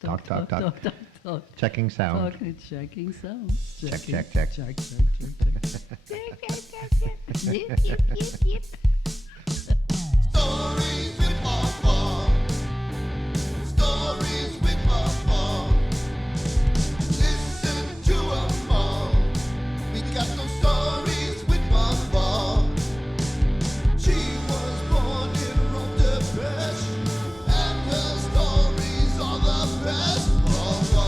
Talk, talk, talk. Talk, talk, talk. Checking sound. Checking sound. Check, Checking, check, check. Check, check. Yip, yip, yip, yip. Stories with Papa. Stories with Papa. Listen to 'em all. We got those stories with Papa. She was born in Rotterdam, and her stories are the best. Papa.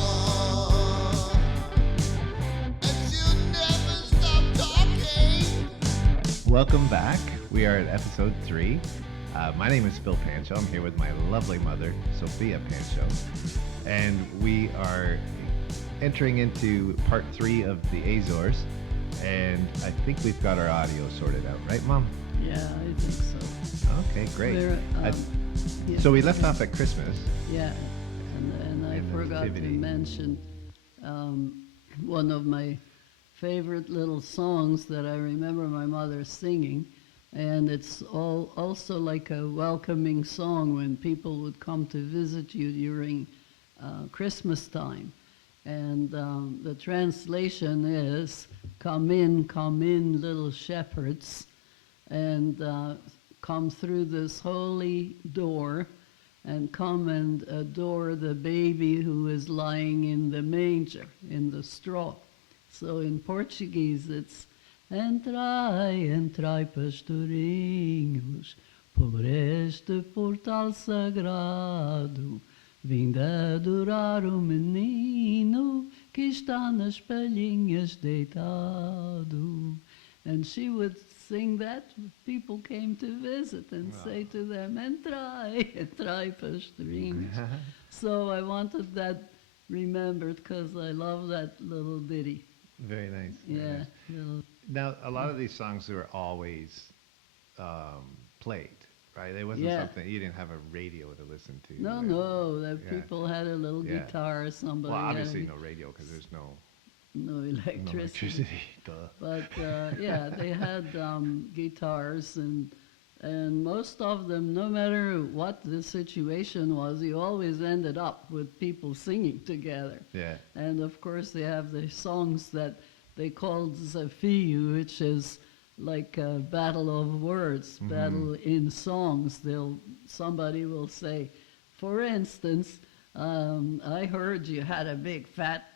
And she'll never stop talking. Welcome back. We are at episode 3. My name is Phil Pancho. I'm here with my lovely mother, Sophia Pancho. And we are entering into part 3 of the Azores. And I think we've got our audio sorted out, right, Mom? Yeah, I think so. Okay, great. We're, yeah. So we left off at Christmas. Yeah, and I And the forgot to nativity. mention one of my favorite little songs that I remember my mother singing, and it's also like a welcoming song when people would come to visit you during Christmas time. And the translation is, come in, little shepherds, and come through this holy door and come and adore the baby who is lying in the manger, in the straw. So in Portuguese it's Entrai, pastorinhos, por este portal sagrado, vindo adorar o menino que está nas palhinhas deitado. And she would sing that. People came to visit and say to them, Entrai, pastorinhos. So I wanted that remembered because I love that little ditty. Very nice. very Yeah. nice. Little, Now, a lot of these songs were always played, right? It wasn't Yeah. something, you didn't have a radio to listen to. no, that Yeah. people had a little Yeah. guitar or somebody. Well, had obviously a- no radio because there's no no no electricity. electricity. Duh. But yeah, they had guitars, and most of them, no matter what the situation was, you always ended up with people singing together. Yeah. And of course, they have the songs that they called Zafiu, which is like a battle of words, battle in songs. Somebody will say, for instance, I heard you had a big fat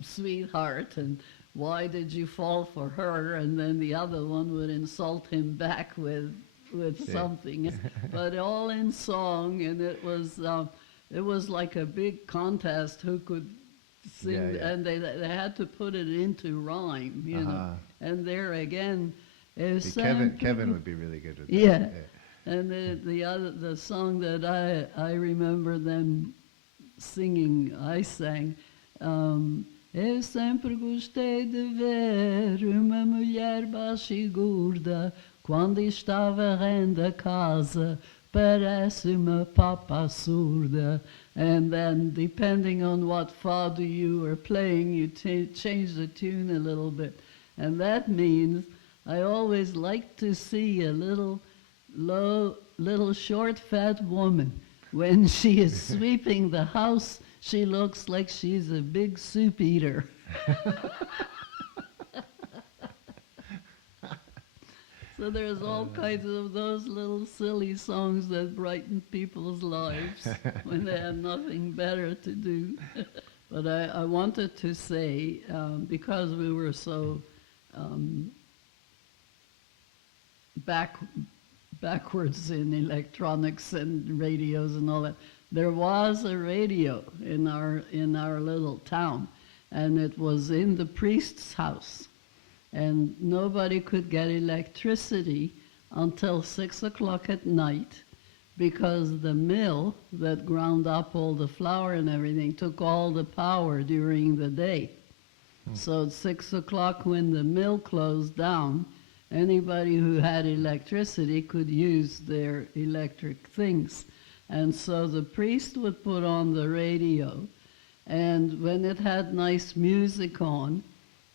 sweetheart, and why did you fall for her? And then the other one would insult him back with Yeah. something, but all in song, and it was like a big contest who could sing, Yeah, yeah. and they had to put it into rhyme, you know. Uh-huh. And there again, is See, Kevin would be really good with that. Yeah. And the song that I remember them singing, I sang, eu sempre gostei de ver uma mulher baixa e gorda quando está varrendo a casa, parece uma papa surda. And then depending on what fado you were playing, you change the tune a little bit. And that means I always like to see a little short, fat woman. When she is sweeping the house, she looks like she's a big soup eater. So there's all kinds of those little silly songs that brighten people's lives when they have nothing better to do. But I wanted to say, because we were so backwards in electronics and radios and all that, there was a radio in our little town, and it was in the priest's house. And nobody could get electricity until 6 o'clock at night, because the mill that ground up all the flour and everything took all the power during the day. So at 6 o'clock, when the mill closed down, anybody who had electricity could use their electric things. And so the priest would put on the radio, and when it had nice music on,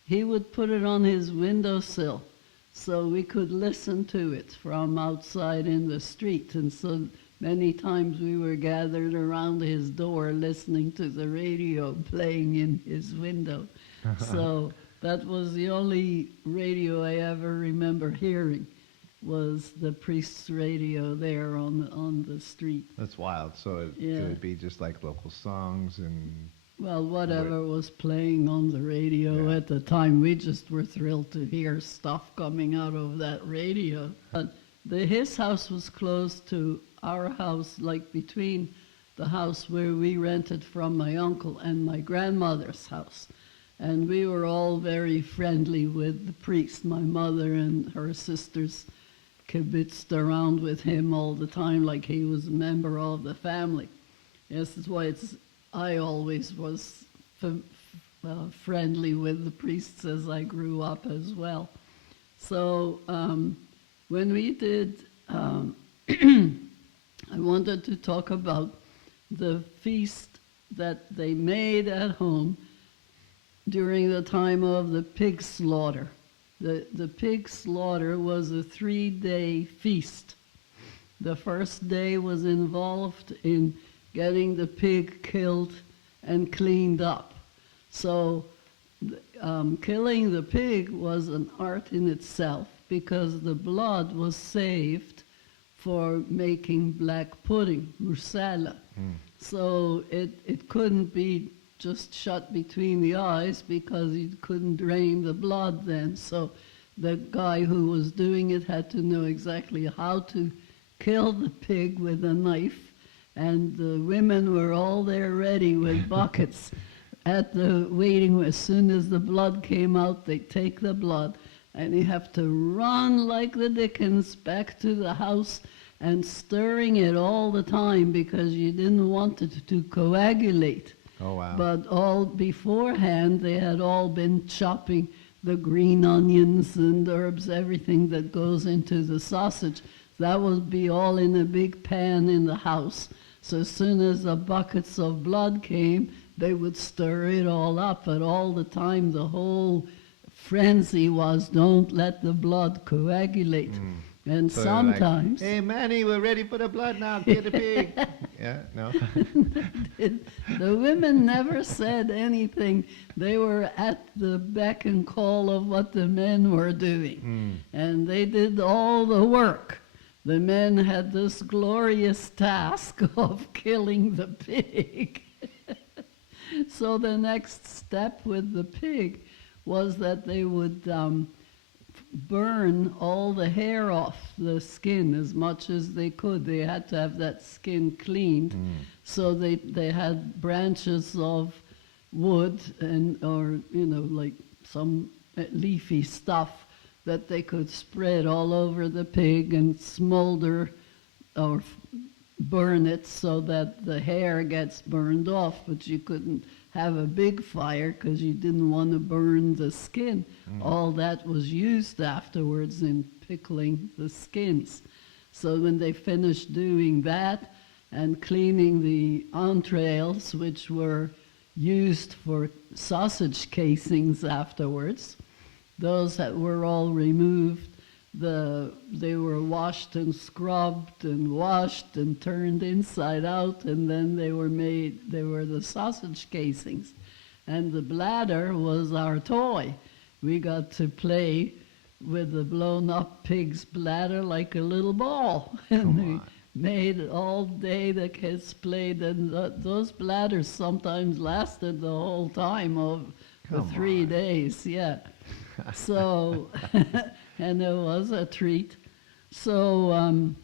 he would put it on his windowsill so we could listen to it from outside in the street. And so many times we were gathered around his door listening to the radio playing in his window. So that was the only radio I ever remember hearing, was the priest's radio there on the street. That's wild. So it Yeah. would be just like local songs and Well, whatever was playing on the radio Yeah. at the time, we just were thrilled to hear stuff coming out of that radio. But his house was close to our house, like between the house where we rented from my uncle and my grandmother's house. And we were all very friendly with the priest. My mother and her sisters kibitzed around with him all the time like he was a member of the family. Yes, that's why I always was friendly with the priests as I grew up as well. So when we did, I wanted to talk about the feast that they made at home during the time of the pig slaughter. The pig slaughter was a 3-day feast. The first day was involved in getting the pig killed and cleaned up. So killing the pig was an art in itself because the blood was saved for making black pudding, mursala. So it couldn't be just shut between the eyes because you couldn't drain the blood then. So the guy who was doing it had to know exactly how to kill the pig with a knife, and the women were all there ready with buckets at the waiting. As soon as the blood came out, they take the blood, and you have to run like the dickens back to the house and stirring it all the time because you didn't want it to coagulate. oh wow. But all beforehand, they had all been chopping the green onions and herbs, everything that goes into the sausage. That would be all in a big pan in the house. So as soon as the buckets of blood came, they would stir it all up. But all the time, the whole frenzy was, don't let the blood coagulate. And So they're like, sometimes... hey Manny, we're ready for the blood now. Kill the pig. Yeah, no. The women never said anything. They were at the beck and call of what the men were doing. And they did all the work. The men had this glorious task of killing the pig. So the next step with the pig was that they would burn all the hair off the skin as much as they could. They had to have that skin cleaned. So they had branches of wood or like some leafy stuff that they could spread all over the pig and smolder or burn it so that the hair gets burned off, but you couldn't have a big fire because you didn't want to burn the skin. All that was used afterwards in pickling the skins. So when they finished doing that and cleaning the entrails, which were used for sausage casings afterwards, those that were all removed, they were washed and scrubbed and washed and turned inside out, and then they were the sausage casings. And the bladder was our toy. We got to play with the blown up pig's bladder like a little ball. And we made all day, the kids played, and those bladders sometimes lasted the whole time of the 3 days, yeah. So, and it was a treat. So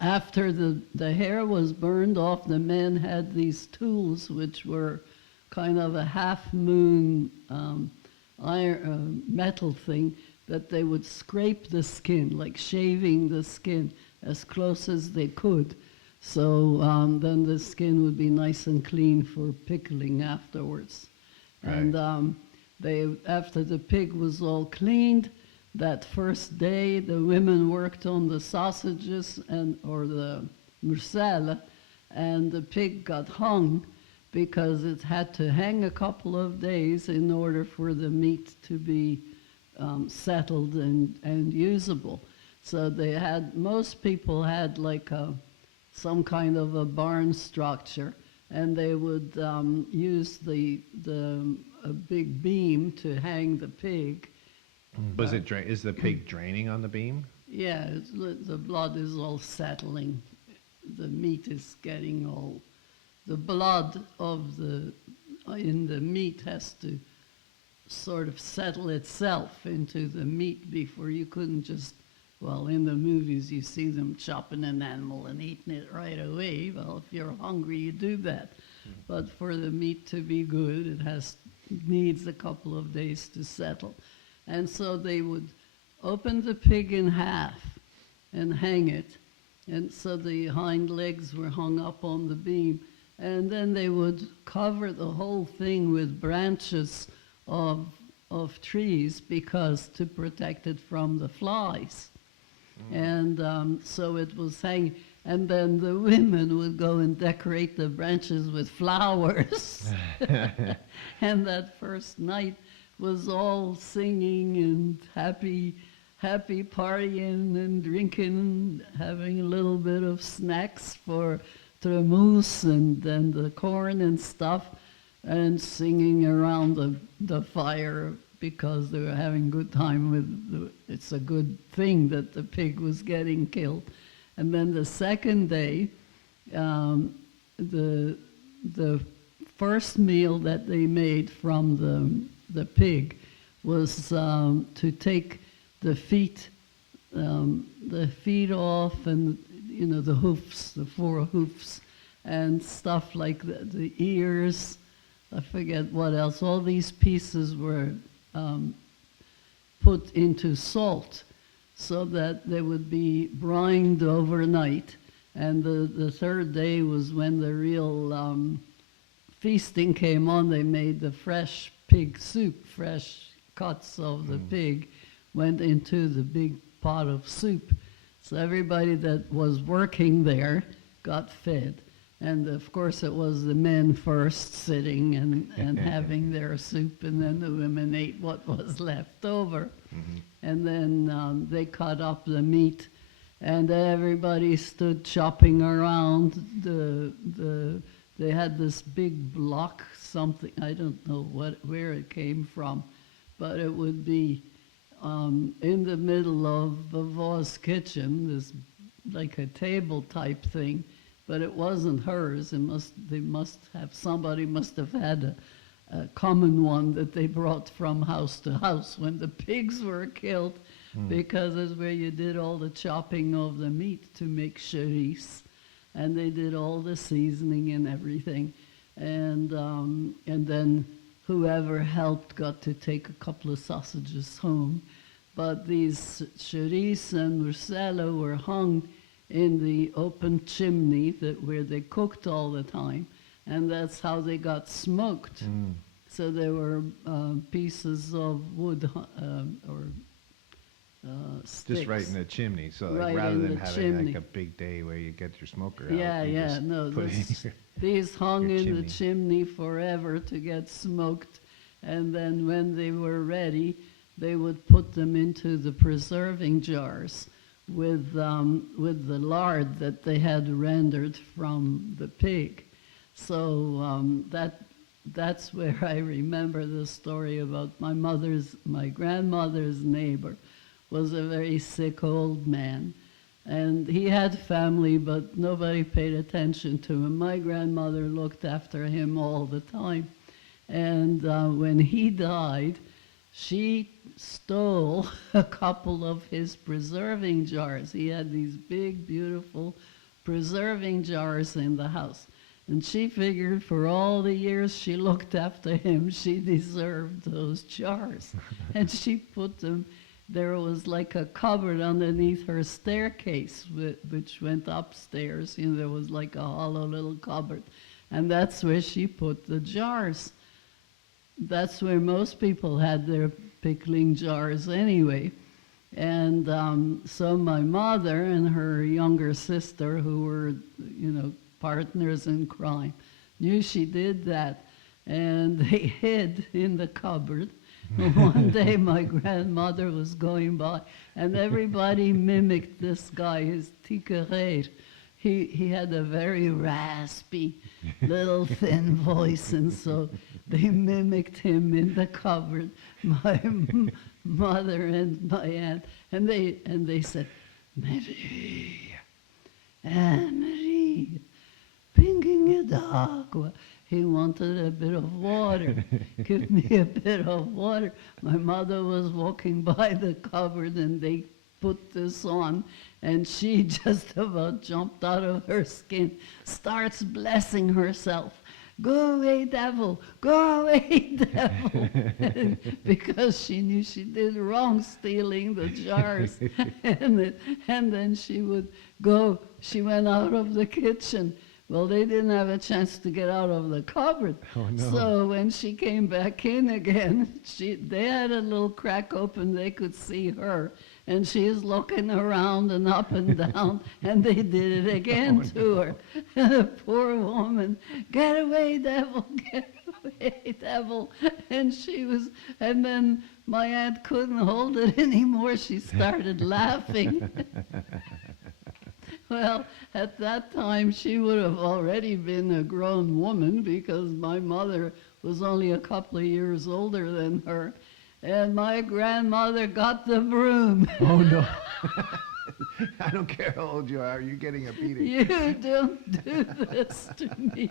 after the hair was burned off, the men had these tools which were kind of a half-moon metal thing that they would scrape the skin, like shaving the skin as close as they could. So then the skin would be nice and clean for pickling afterwards. Right. And after the pig was all cleaned, that first day the women worked on the sausages or the mursala, and the pig got hung because it had to hang a couple of days in order for the meat to be settled and usable. So most people had like a some kind of a barn structure, and they would use a big beam to hang the pig. Was it is the pig draining on the beam? Yeah, the blood is all settling. The meat is getting all. The blood in the meat has to sort of settle itself into the meat before you couldn't just. Well, in the movies you see them chopping an animal and eating it right away. Well, if you're hungry, you do that. But for the meat to be good, it needs a couple of days to settle. And so they would open the pig in half and hang it. And so the hind legs were hung up on the beam. And then they would cover the whole thing with branches of trees because to protect it from the flies. And so it was hanging. And then the women would go and decorate the branches with flowers. And that first night was all singing and happy partying and drinking, having a little bit of snacks for tramous and then the corn and stuff, and singing around the fire because they were having a good time it's a good thing that the pig was getting killed. And then the second day, the first meal that they made from the pig was to take the feet off, and the hoofs, the 4 hoofs, and stuff like the ears. I forget what else. All these pieces were put into salt so that they would be brined overnight. And the third day was when the real feasting came on. They made the fresh pig soup, fresh cuts of the pig went into the big pot of soup. So everybody that was working there got fed. And of course it was the men first sitting and having their soup, and then the women ate what was left over. And then they cut up the meat, and everybody stood chopping around. They had this big block, something, I don't know where it came from, but it would be in the middle of Vavo's kitchen, this like a table type thing. But it wasn't hers. Somebody must have had a common one that they brought from house to house when the pigs were killed, because it's where you did all the chopping of the meat to make chorizo, and they did all the seasoning and everything, and then whoever helped got to take a couple of sausages home. But these chorizo and Marcelo were hung in the open chimney where they cooked all the time, and that's how they got smoked. So there were pieces of wood or sticks. Just right in the chimney, so Right rather in than the having chimney. like a big day where you get your smoker out. Yeah, you just no, put it in your- these hung your in the chimney. chimney forever to get smoked, and then when they were ready, they would put them into the preserving jars with the lard that they had rendered from the pig. So that's where I remember the story about my grandmother's neighbor was a very sick old man. And he had family, but nobody paid attention to him. My grandmother looked after him all the time. And when he died, she stole a couple of his preserving jars. He had these big, beautiful preserving jars in the house. And she figured for all the years she looked after him, she deserved those jars. And she put them, there was like a cupboard underneath her staircase, which went upstairs. There was like a hollow little cupboard. And that's where she put the jars. That's where most people had their pickling jars anyway. And so my mother and her younger sister, who were, partners in crime, knew she did that. And they hid in the cupboard. One day my grandmother was going by, and everybody mimicked this guy, his tiquerer. he had a very raspy, little thin voice, and so they mimicked him in the cupboard. My mother and my aunt, and they said, Marie, Marie, bringing a dog. He wanted a bit of water. Give me a bit of water. My mother was walking by the cupboard and they put this on, and she just about jumped out of her skin, starts blessing herself. Go away, devil. Go away, devil. Because she knew she did wrong stealing the jars. and then she would go, she went out of the kitchen. Well, they didn't have a chance to get out of the cupboard. Oh, no. So when she came back in again, they had a little crack open, they could see her. And she's looking around and up and down, and they did it again to her. And the poor woman, get away, devil, get away, devil. And and then my aunt couldn't hold it anymore. She started laughing. Well, at that time, she would have already been a grown woman because my mother was only a couple of years older than her. And my grandmother got the broom. Oh, no. I don't care how old you are. You're getting a beating. You don't do this to me.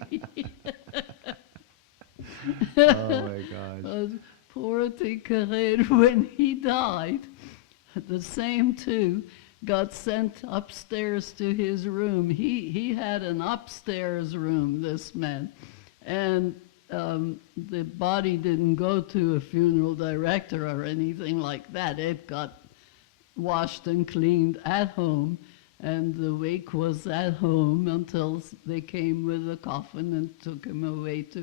Oh, my gosh. Poor Ticaret, when he died, the same two got sent upstairs to his room. He had an upstairs room, this man. And the body didn't go to a funeral director or anything like that. It got washed and cleaned at home, and the wake was at home until they came with a coffin and took him away to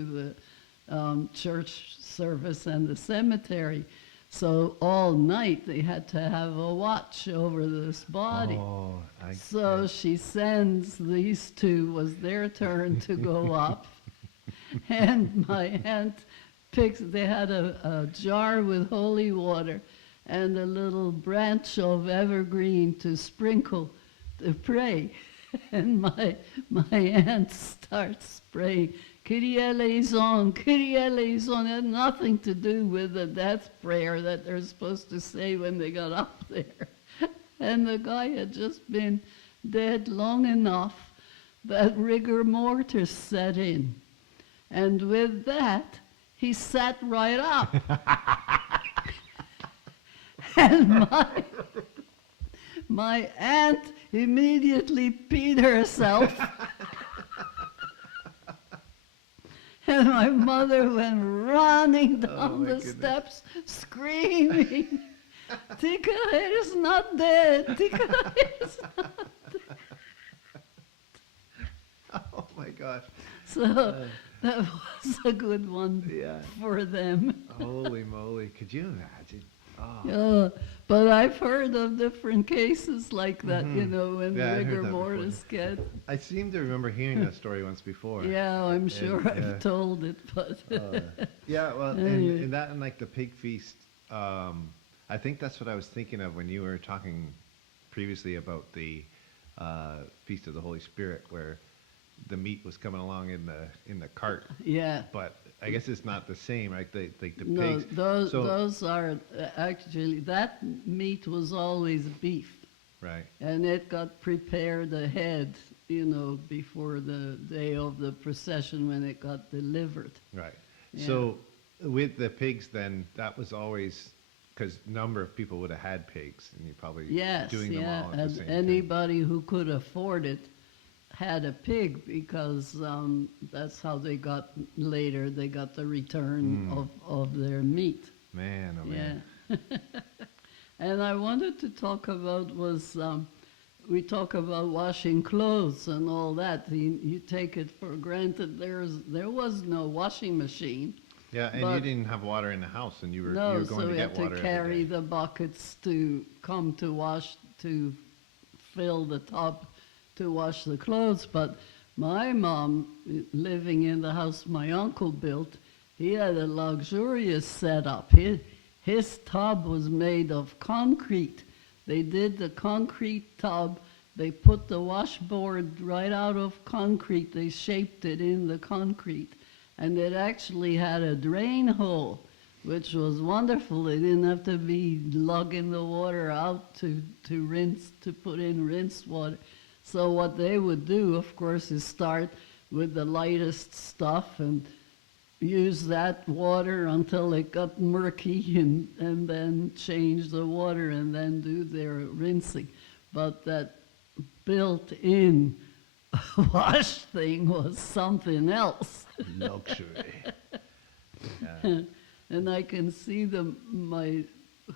the church service and the cemetery. So all night they had to have a watch over this body. Oh, So she sends these two, was their turn to go up. And my aunt they had a jar with holy water and a little branch of evergreen to sprinkle, to pray. And my aunt starts praying, Kyrie eleison, Kyrie eleison. It had nothing to do with the death prayer that they're supposed to say when they got up there. And the guy had just been dead long enough that rigor mortis set in. And with that, he sat right up. And my aunt immediately peed herself. And my mother went running down the steps, screaming, Ticaret is not dead, Ticaret is not dead. Oh, my gosh. So that was a good one for them. Holy moly. Could you imagine? Oh. Yeah, but I've heard of different cases like that, you know, when Yeah, I rigor heard that before. mortis get. I seem to remember hearing that story once before. Yeah, I'm sure yeah. I've told it, but. Yeah, well, Anyway. and that and like the pig feast, I think that's what I was thinking of when you were talking previously about the Feast of the Holy Spirit, where the meat was coming along in the cart. Yeah. But I guess it's not the same, right? The No, pigs. those are actually, that meat was always beef. Right. And it got prepared ahead, you know, before the day of the procession when it got delivered. Right. Yeah. So with the pigs, then that was always because a number of people would have had pigs, and you're probably Yes, doing them yeah, all at the and same time. anybody who could afford it had a pig because that's how they got later. They got the return of their meat. Man, oh man. Yeah. And I wanted to talk about we talk about washing clothes and all that. You take it for granted. There was no washing machine. Yeah, and you didn't have water in the house, and you were No, going so to we get had to water carry every day. the buckets to come to wash, to fill the tub to wash the clothes. But my mom, living in the house my uncle built, he had a luxurious setup. His tub was made of concrete. They did the concrete tub they put the washboard right out of concrete. They shaped it in the concrete. And it actually had a drain hole, which was wonderful. They didn't have to be lugging the water out to rinse, to put in rinse water. So what they would do, of course, is start with the lightest stuff and use that water until it got murky and then change the water and then do their rinsing. But that built-in wash thing was something else. Luxury. Yeah. And I can see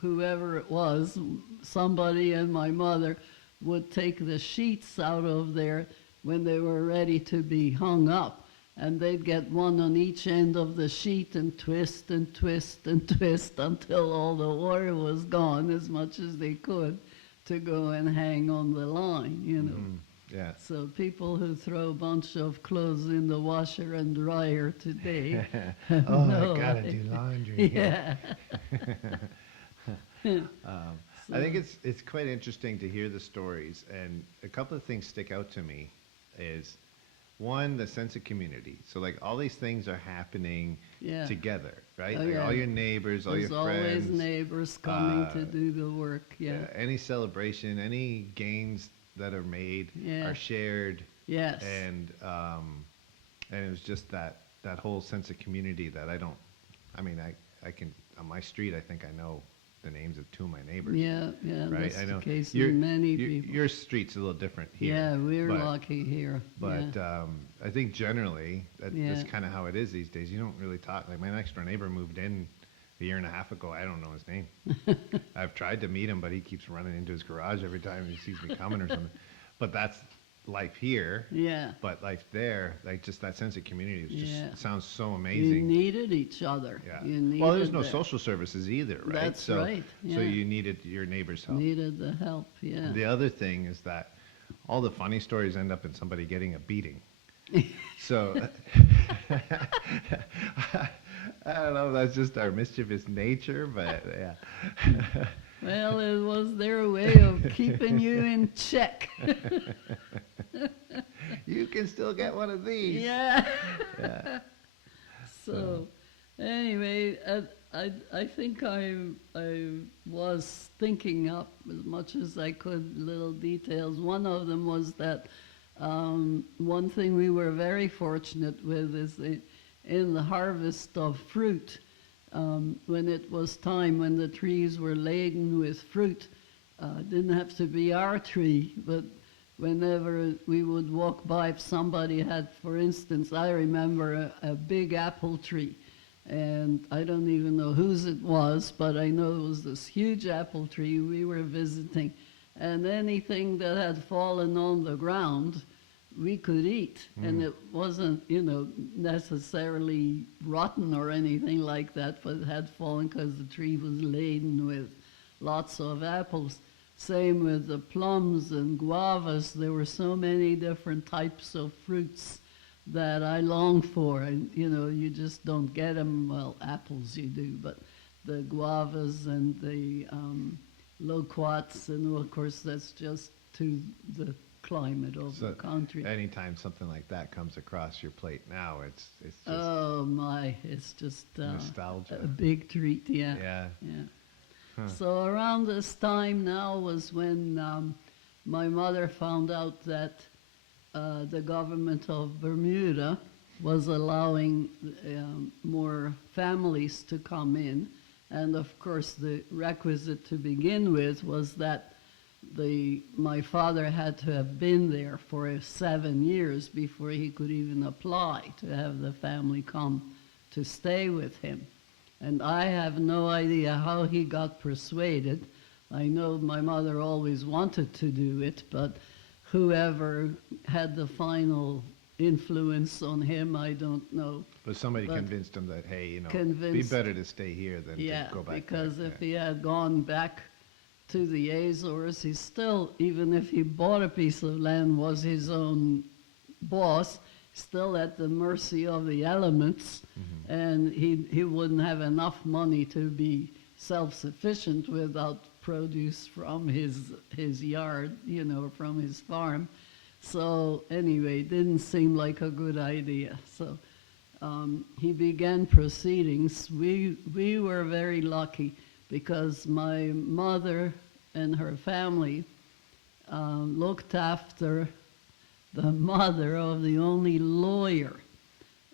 whoever it was, somebody and my mother would take the sheets out of there when they were ready to be hung up. And they'd get one on each end of the sheet and twist and twist and twist until all the water was gone, as much as they could, to go and hang on the line, you know. Yeah. So people who throw a bunch of clothes in the washer and dryer today. Oh, no, I gotta do laundry. Yeah. I think it's quite interesting to hear the stories, and a couple of things stick out to me is, one, the sense of community. So like all these things are happening Yeah. together, right? Oh, Like yeah. all your neighbors, all your There's friends. always neighbors coming to do the work, yeah. Any celebration, any gains that are made Yeah. are shared, Yes. and it was just that whole sense of community that I can on my street, I think I know the names of two of my neighbors. Yeah, Right, that's I know. the case Your- with many people. Your street's a little different here. Yeah, we're but- lucky here. But yeah. I think generally that's Yeah. kind of how it is these days. You don't really talk. Like my next door neighbor moved in a year and a half ago. I don't know his name. I've tried to meet him, but he keeps running into his garage every time he sees me coming or something. But that's life here. Yeah. But life there, like just that sense of community, is just Yeah. sounds so You amazing. needed each other. Yeah. You Well, there's needed no that. social services either, right? That's so, right, So yeah. you needed your neighbor's help. Needed the help, yeah. The other thing is that all the funny stories end up in somebody getting a beating. So I don't know if that's just our mischievous nature, but yeah. Well, it was their way of keeping you in check. You can still get one of these. Yeah. Yeah. So, anyway, I think I was thinking up as much as I could little details. One of them was that one thing we were very fortunate with is in the harvest of fruit, when it was time when the trees were laden with fruit. It didn't have to be our tree, but whenever we would walk by, if somebody had, for instance, I remember a big apple tree, and I don't even know whose it was, but I know it was this huge apple tree we were visiting, and anything that had fallen on the ground, we could eat, and it wasn't, necessarily rotten or anything like that, but it had fallen because the tree was laden with lots of apples. Same with the plums and guavas. There were so many different types of fruits that I long for, and you just don't get them. Well, apples you do, but the guavas and the loquats, and of course that's just to the climate of the country. Anytime something like that comes across your plate now, it's just Oh my, it's just nostalgia. a big treat, yeah. Yeah. Yeah. Huh. So around this time now was when my mother found out that the government of Bermuda was allowing more families to come in. And of course the requisite to begin with was that my father had to have been there for 7 years before he could even apply to have the family come to stay with him. And I have no idea how he got persuaded. I know my mother always wanted to do it, but whoever had the final influence on him, I don't know. But somebody But convinced him that, hey, be convinced- better to stay here than Yeah, to go back because there. if he had gone back to the Azores, he still, even if he bought a piece of land, was his own boss, still at the mercy of the elements, and he wouldn't have enough money to be self-sufficient without produce from his yard, from his farm. So anyway, it didn't seem like a good idea. So he began proceedings. We were very lucky because my mother and her family looked after the mother of the only lawyer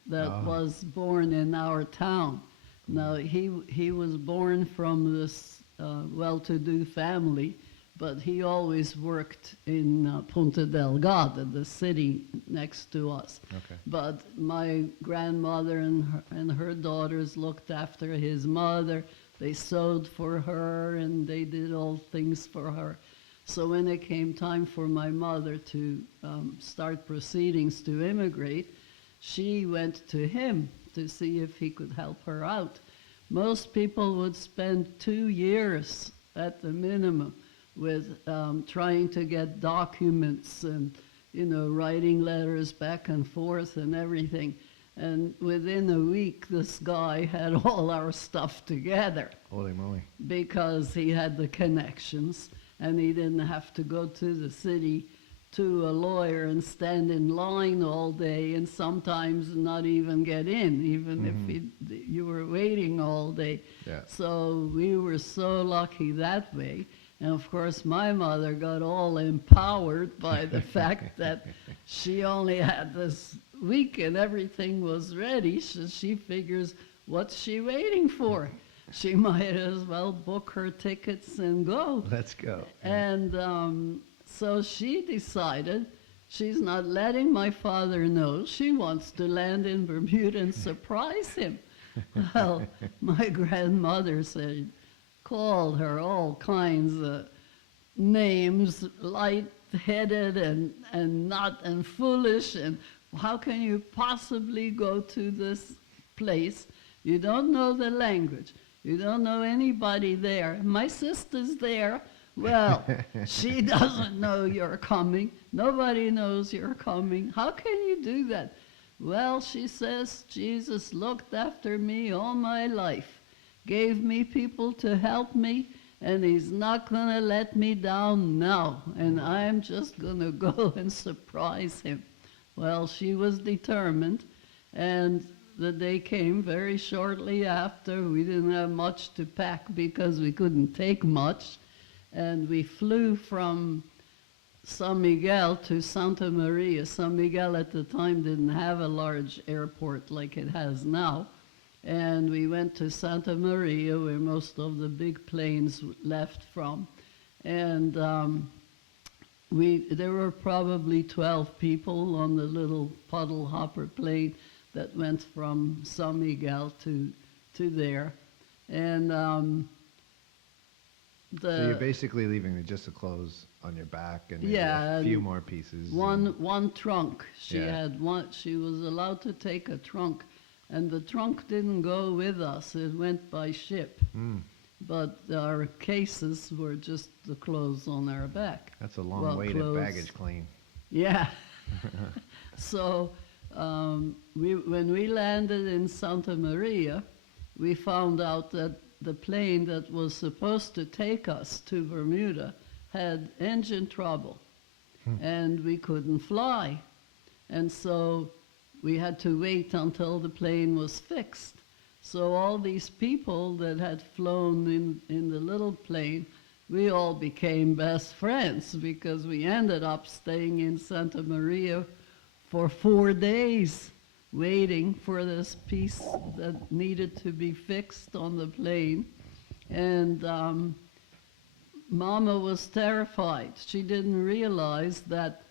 that was born in our town. Now, he was born from this well-to-do family, but he always worked in Punta Delgada, the city next to us. Okay. But my grandmother and her daughters looked after his mother. They sewed for her, and they did all things for her. So when it came time for my mother to start proceedings to immigrate, she went to him to see if he could help her out. Most people would spend 2 years at the minimum with trying to get documents and, writing letters back and forth and everything. And within a week, this guy had all our stuff together. Holy moly. Because he had the connections, and he didn't have to go to the city to a lawyer and stand in line all day and sometimes not even get in, even if you were waiting all day. Yeah. So we were so lucky that way. And of course, my mother got all empowered by the fact that she only had this week and everything was ready. So she figures, what's she waiting for? She might as well book her tickets and go. Let's go. And so she decided she's not letting my father know. She wants to land in Bermuda and surprise him. Well, my grandmother said, called her all kinds of names, light-headed and not and foolish, and how can you possibly go to this place? You don't know the language. You don't know anybody there. My sister's there. Well, she doesn't know you're coming. Nobody knows you're coming. How can you do that? Well, she says, Jesus looked after me all my life, gave me people to help me, and he's not going to let me down now, and I'm just going to go and surprise him. Well, she was determined, and the day came very shortly after. We didn't have much to pack because we couldn't take much, and we flew from San Miguel to Santa Maria. San Miguel at the time didn't have a large airport like it has now. And we went to Santa Maria, where most of the big planes left from. And there were probably 12 people on the little puddle hopper plane that went from San Miguel to there. And so you're basically leaving with just the clothes on your back and maybe yeah, a few more pieces. One trunk. She Yeah. had one. She was allowed to take a trunk, and the trunk didn't go with us. It went by ship. But our cases were just the clothes on our back. That's a long way to baggage claim. Yeah. So when we landed in Santa Maria, we found out that the plane that was supposed to take us to Bermuda had engine trouble, and we couldn't fly. And so we had to wait until the plane was fixed. So all these people that had flown in the little plane, we all became best friends because we ended up staying in Santa Maria for 4 days, waiting for this piece that needed to be fixed on the plane. And Mama was terrified. She didn't realize that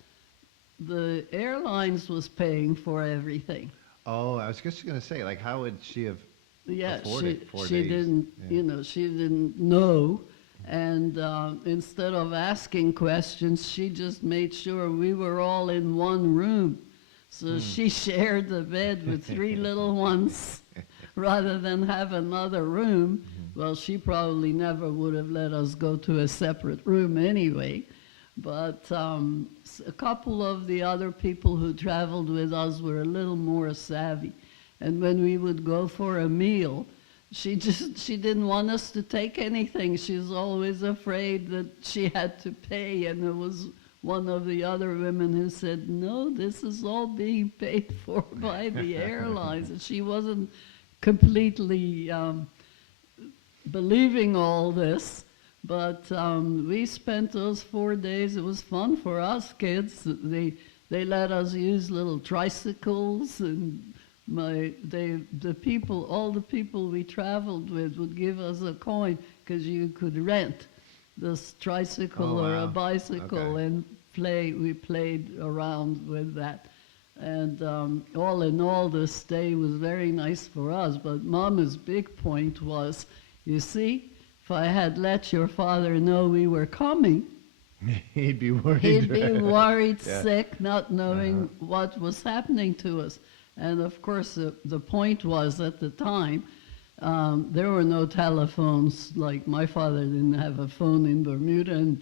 the airlines was paying for everything. Oh, I was just going to say, like, how would she have afforded 4 days? She didn't, she didn't know. And instead of asking questions, she just made sure we were all in one room. So she shared the bed with 3 little ones rather than have another room. Well, she probably never would have let us go to a separate room anyway. But a couple of the other people who traveled with us were a little more savvy. And when we would go for a meal, she didn't want us to take anything. She was always afraid that she had to pay, and it was one of the other women who said, no, this is all being paid for by the airlines. And she wasn't completely believing all this, but we spent those 4 days. It was fun for us kids. They let us use little tricycles, and all the people we traveled with would give us a coin because you could rent this tricycle or a bicycle and we played around with that. And all in all, this day was very nice for us. But Mama's big point was, you see, if I had let your father know we were coming, he'd be worried. He'd be worried, Yeah. sick, not knowing what was happening to us. And of course, the point was at the time, there were no telephones. Like my father didn't have a phone in Bermuda,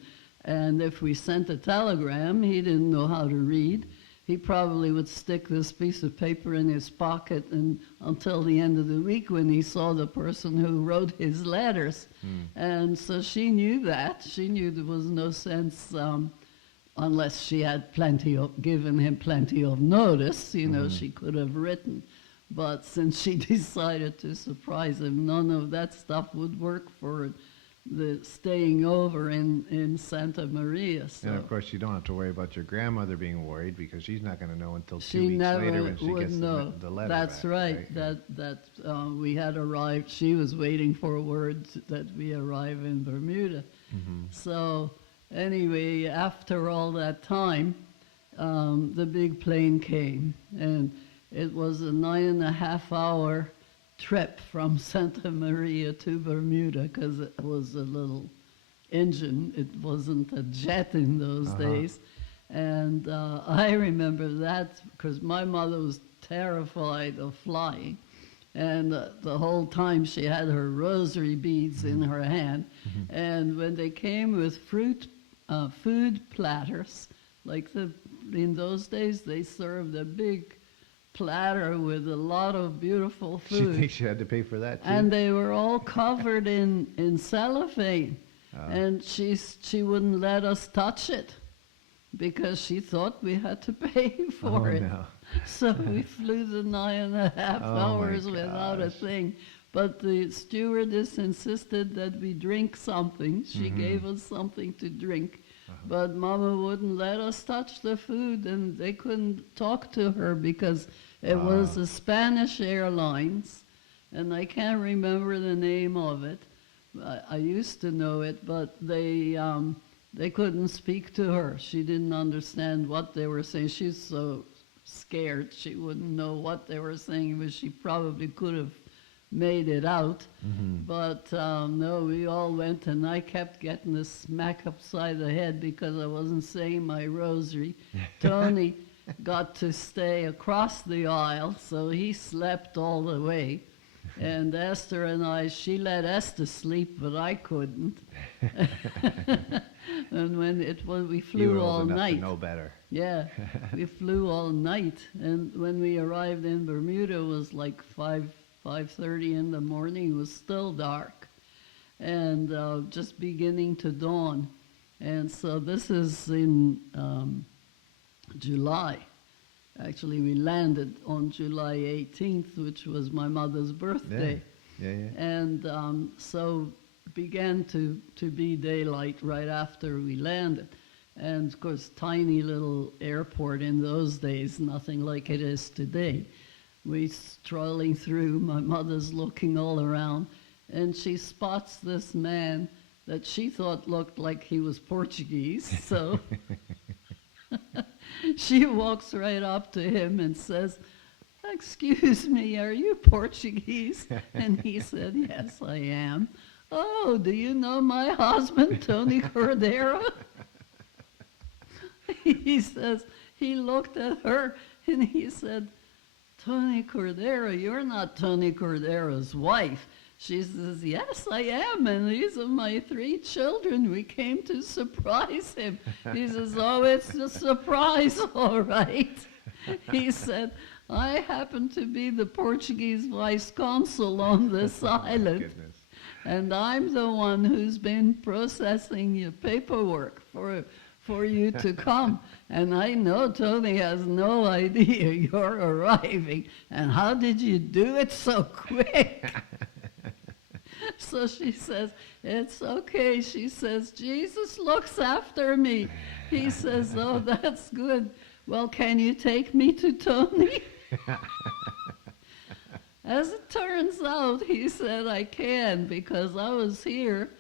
and if we sent a telegram, he didn't know how to read. He probably would stick this piece of paper in his pocket and until the end of the week when he saw the person who wrote his letters. And so she knew that. She knew there was no sense unless she had given him plenty of notice, you know, she could have written. But since she decided to surprise him, none of that stuff would work for the staying over in Santa Maria. So And of course, you don't have to worry about your grandmother being worried because she's not going to know until 2 she weeks never later when she would gets know. the letter That's back, right. That we had arrived. She was waiting for word that we arrive in Bermuda. So anyway, after all that time, the big plane came, and it was a 9.5-hour trip from Santa Maria to Bermuda because it was a little engine. It wasn't a jet in those days. And I remember that because my mother was terrified of flying. And the whole time she had her rosary beads in her hand. And when they came with food platters, like in those days they served a big platter with a lot of beautiful She food. thinks she had to pay for that too. And they were all covered in cellophane. And she wouldn't let us touch it because she thought we had to pay for it. No. So we flew the 9.5 Oh, my hours without a gosh. thing. But the stewardess insisted that we drink something. She gave us something to drink. But Mama wouldn't let us touch the food, and they couldn't talk to her because it was the Spanish Airlines, and I can't remember the name of it. I used to know it, but they couldn't speak to her. She didn't understand what they were saying. She's so scared she wouldn't know what they were saying, but she probably could have made it out. But no, we all went, and I kept getting a smack upside the head because I wasn't saying my rosary. Tony got to stay across the aisle, so he slept all the way. And Esther and I, she let Esther sleep, but I couldn't. And when we You flew were all old enough night. to know better. Yeah, we flew all night, and when we arrived in Bermuda, it was like 5:30 in the morning. It was still dark, and just beginning to dawn. And so this is in July. Actually, we landed on July 18th, which was my mother's birthday. Yeah. And so began to be daylight right after we landed. And of course, tiny little airport in those days, nothing like it is today. We strolling through, my mother's looking all around, and she spots this man that she thought looked like he was Portuguese. So she walks right up to him and says, "Excuse me, are you Portuguese?" And he said, "Yes, I am." "Oh, do you know my husband, Tony Cordero?" He says, he looked at her and he said, "Tony Cordero, you're not Tony Cordero's wife." She says, "Yes, I am, and these are my 3 children. We came to surprise him." He says, "Oh, it's a surprise, all right." He said, I happen to be the Portuguese vice consul on this Oh, my island, goodness. and I'm the one who's been processing your paperwork for you to come. And I know Tony has no idea you're arriving. And how did you do it so quick? So she says, it's okay. She says, Jesus looks after me. He says, oh, that's good. Well, can you take me to Tony? As it turns out, he said, I can, because I was here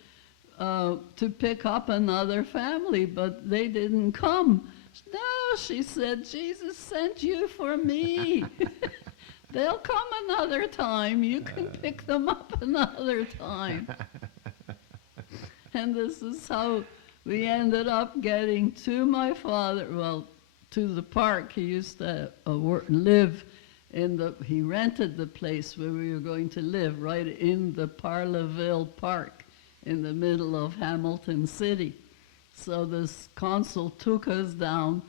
to pick up another family, but they didn't come. No, she said, Jesus sent you for me. They'll come another time. You can pick them up another time. And this is how we ended up getting to my father, well, to the park. He used to live he rented the place where we were going to live, right in the Parleville Park, in the middle of Hamilton City. So this consul took us down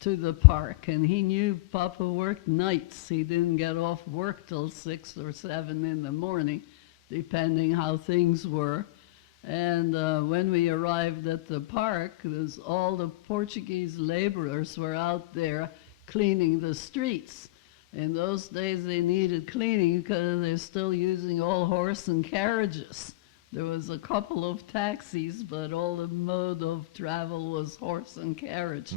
to the park, and he knew Papa worked nights. He didn't get off work till 6 or 7 in the morning, depending how things were. And when we arrived at the park, all the Portuguese laborers were out there cleaning the streets. In those days, they needed cleaning because they're still using all horse and carriages. There was a couple of taxis, but all the mode of travel was horse and carriage.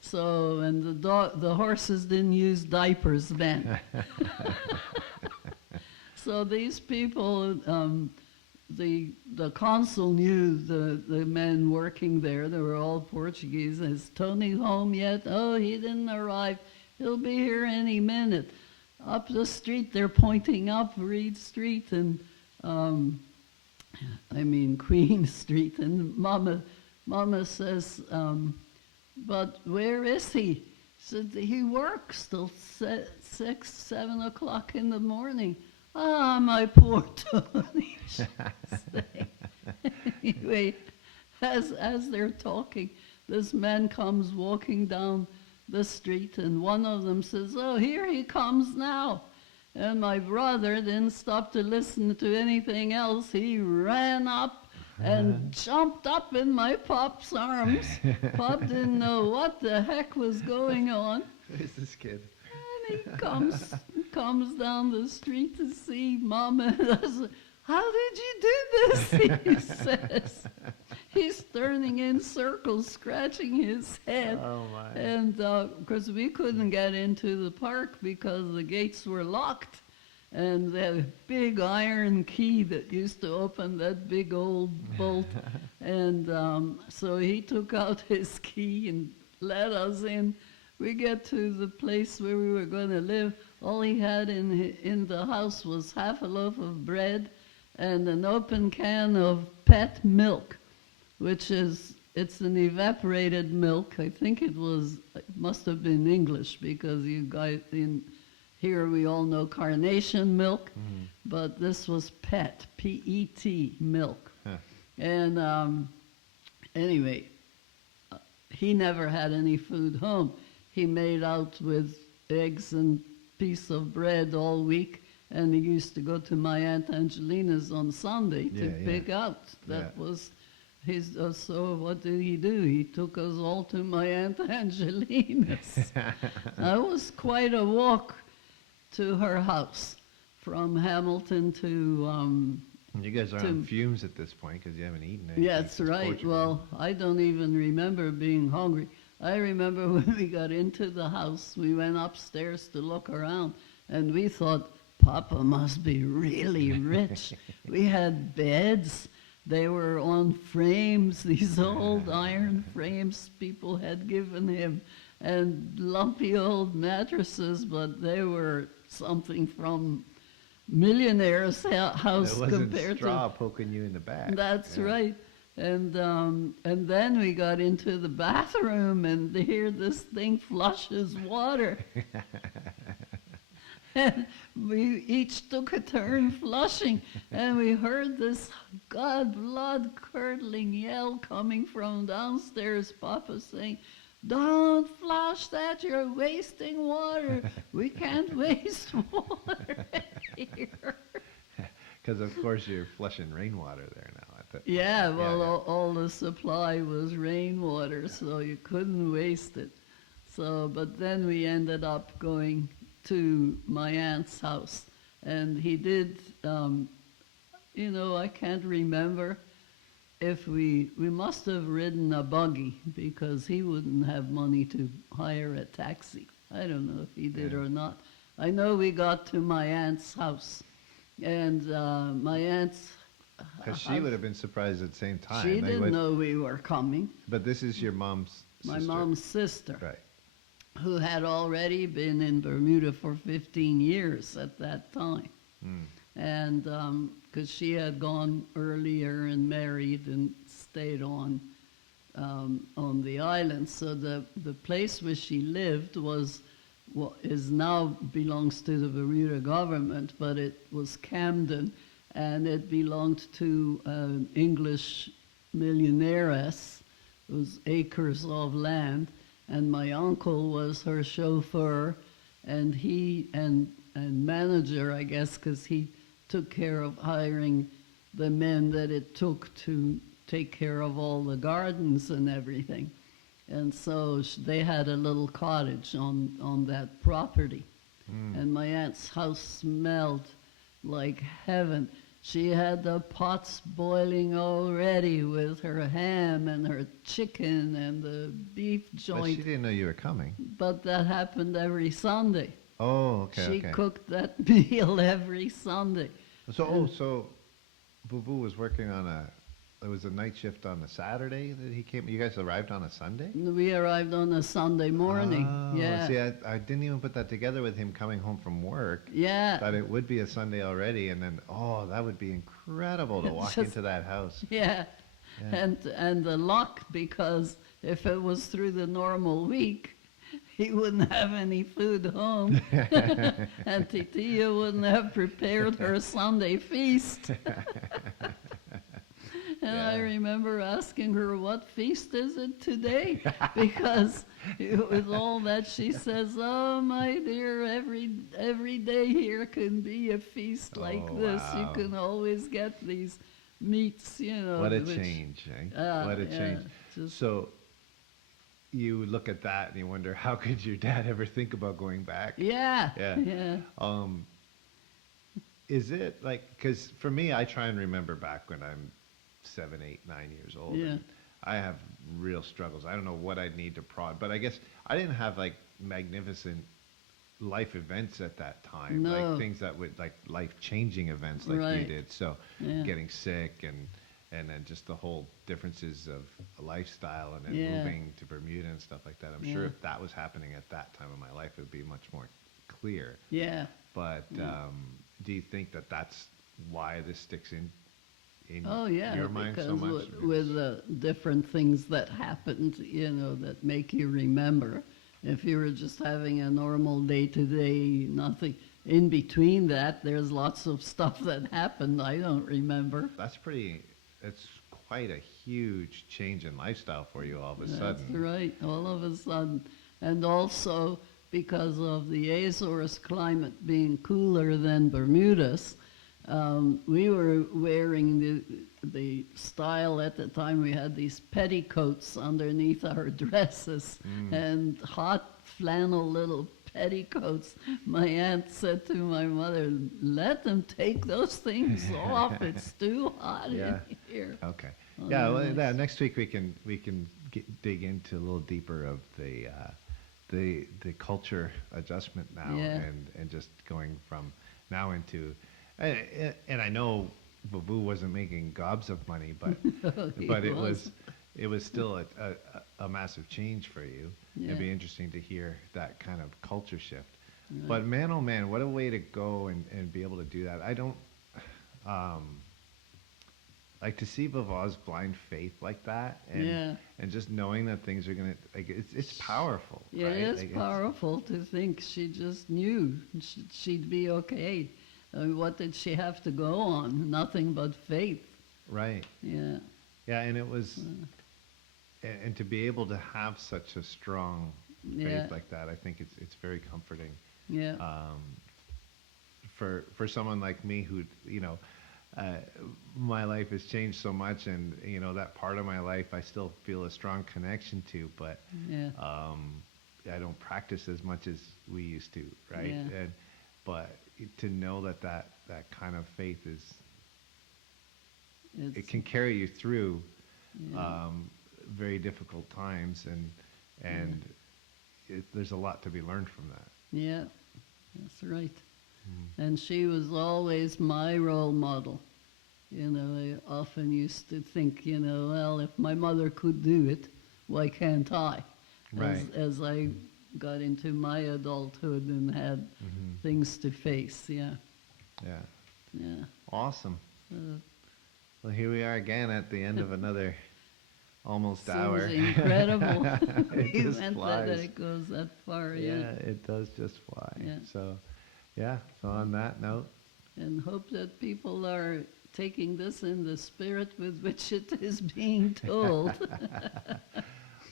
So, and the horses didn't use diapers then. So these people, the consul knew the men working there. They were all Portuguese. Is Tony home yet? Oh, he didn't arrive. He'll be here any minute. Up the street, they're pointing up Reed Street and, Queen Street. And Mama says, but where is he? Said he works till 6, 7 o'clock in the morning. Ah, my poor Tony. Anyway, as they're talking, this man comes walking down the street, and one of them says, oh, here he comes now. And my brother didn't stop to listen to anything else. He ran up and jumped up in my Pop's arms. Pop didn't know what the heck was going on. Who's this kid? And he comes down the street to see Mama. How did you do this? He says. He's turning in circles, scratching his head. Oh, my. And because we couldn't get into the park because the gates were locked. And they had a big iron key that used to open that big old bolt. And so he took out his key and let us in. We get to the place where we were going to live. All he had in the house was half a loaf of bread and an open can of pet milk, which it's an evaporated milk. I think it must have been English, because you guys here we all know carnation milk, but this was pet, P-E-T milk. And anyway, he never had any food home. He made out with eggs and piece of bread all week, and he used to go to my Aunt Angelina's on Sunday to pick out. That was his, so what did he do? He took us all to my Aunt Angelina's. That was quite a walk to her house from Hamilton to... you guys are on fumes at this point because you haven't eaten anything. Yeah, that's right. Portugal. Well, I don't even remember being hungry. I remember when we got into the house, we went upstairs to look around, and we thought, Papa must be really rich. We had beds. They were on frames, these old iron frames people had given him, and lumpy old mattresses, but they were something from millionaire's house it wasn't compared straw to... poking you in the back. That's right. And then we got into the bathroom, and here this thing flushes water. And we each took a turn flushing, and we heard this blood-curdling yell coming from downstairs. Papa saying, "Don't flush that, you're wasting water. We can't waste water here." Because of course you're flushing rainwater there now. Yeah, well, yeah. all the supply was rainwater, so you couldn't waste it. So, but then we ended up going to my aunt's house, and he did, I can't remember if we must have ridden a buggy because he wouldn't have money to hire a taxi. I don't know if he did Yeah. or not. I know we got to my aunt's house, and my aunt's Because she would have been surprised at the same time. she They didn't would- know we were coming. But this is your mom's My sister. mom's sister, Right. who had already been in Bermuda for 15 years at that time. Mm. And because she had gone earlier and married and stayed on the island. So the place where she lived was what is now belongs to the Bermuda government, but it was Camden, and it belonged to an English millionairess. It was acres of land, and my uncle was her chauffeur, and he and manager, I guess, because he took care of hiring the men that it took to take care of all the gardens and everything. And so they had a little cottage on that property. And my aunt's house smelled like heaven. She had the pots boiling already with her ham and her chicken and the beef But she joint. didn't know you were coming. But that happened every Sunday. Oh, okay, She okay. cooked that meal every Sunday. So Boo was working on it was a night shift on a Saturday that he came. You guys arrived on a Sunday? We arrived on a Sunday morning. Oh, Yeah. See, I didn't even put that together with him coming home from work. Yeah. That it would be a Sunday already, and then that would be incredible to walk Just- into that house. Yeah. Yeah. And the luck, because if it was through the normal week, he wouldn't have any food home. And Titia wouldn't have prepared her Sunday feast. And I Yeah. remember asking her, "What feast is it today?" Because with all that, she says, "Oh, my dear, every day here can be a feast like Oh, this. wow. You can always get these meats, What a which- change, eh? What a yeah, change. just- So you look at that and you wonder, how could your dad ever think about going back? Yeah, Yeah. yeah. Is it like, because for me, I try and remember back when I'm 7, 8, 9 years old. Yeah. And I have real struggles. I don't know what I'd need to prod, but I guess I didn't have like magnificent life events at that time, No. like things that would like life-changing events like you Right. did. So Yeah. getting sick and then just the whole differences of a lifestyle and then Yeah. moving to Bermuda and stuff like that. I'm sure Yeah. if that was happening at that time of my life, it would be much more clear. Yeah. But do you think that that's why this sticks in Oh yeah, your mind because so much? with the different things that happened, that make you remember. If you were just having a normal day-to-day, nothing in between that, there's lots of stuff that happened I don't remember. It's quite a huge change in lifestyle for you all of a That's sudden. right, all of a sudden. And also because of the Azores climate being cooler than Bermuda's, we were wearing the style at the time. We had these petticoats underneath our dresses and hot flannel little petticoats. My aunt said to my mother, "Let them take those things off. It's too hot Yeah. in here." Okay. Oh, Yeah. Well, nice. yeah, next week we can dig into a little deeper of the culture adjustment now Yeah. and just going from now into and I know Vavo wasn't making gobs of money, but He but it was. was still a massive change for you. It'd be Yeah. interesting to hear that kind of culture shift. Right. But man, oh man, what a way to go and be able to do that. I don't like to see Vava's blind faith like that, and Yeah. and just knowing that things are gonna like it's powerful. Yeah, right? it is Like, powerful to think she just knew she'd be okay. What did she have to go on? Nothing but faith. Right. Yeah. Yeah, and it was and to be able to have such a strong Yeah. faith like that, I think it's very comforting. Yeah. For someone like me who, my life has changed so much, and that part of my life I still feel a strong connection to, but Yeah. I don't practice as much as we used to, right? Yeah. But to know that kind of faith it It's, can carry you through yeah. very difficult times, and there's a lot to be learned from that. Yeah. That's right. And she was always my role model. I often used to think, well, if my mother could do it, why can't I? Right. As I got into my adulthood and had things to face. Yeah. Yeah. Yeah. Awesome. Uh, Well, here we are again at the end of another almost Seems hour. incredible. It We just went flies. that it goes that far. Yeah, it does just fly. Yeah. So, so on that note, And hope that people are taking this in the spirit with which it is being told.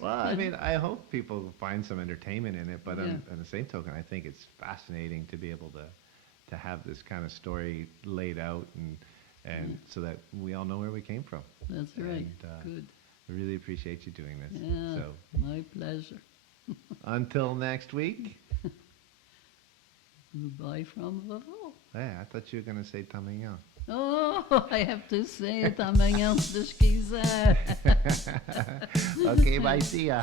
well, I mean, I hope people find some entertainment in it, but Yeah. on the same token, I think it's fascinating to be able to have this kind of story laid out, and so that we all know where we came from. That's right. And, Good. I really appreciate you doing this. Yeah, So my pleasure. until next week. Goodbye from Vavo. Hey, I thought you were going to say Tamignon. Oh, I have to say it amanhã se Deus quiser. Okay, bye. See ya.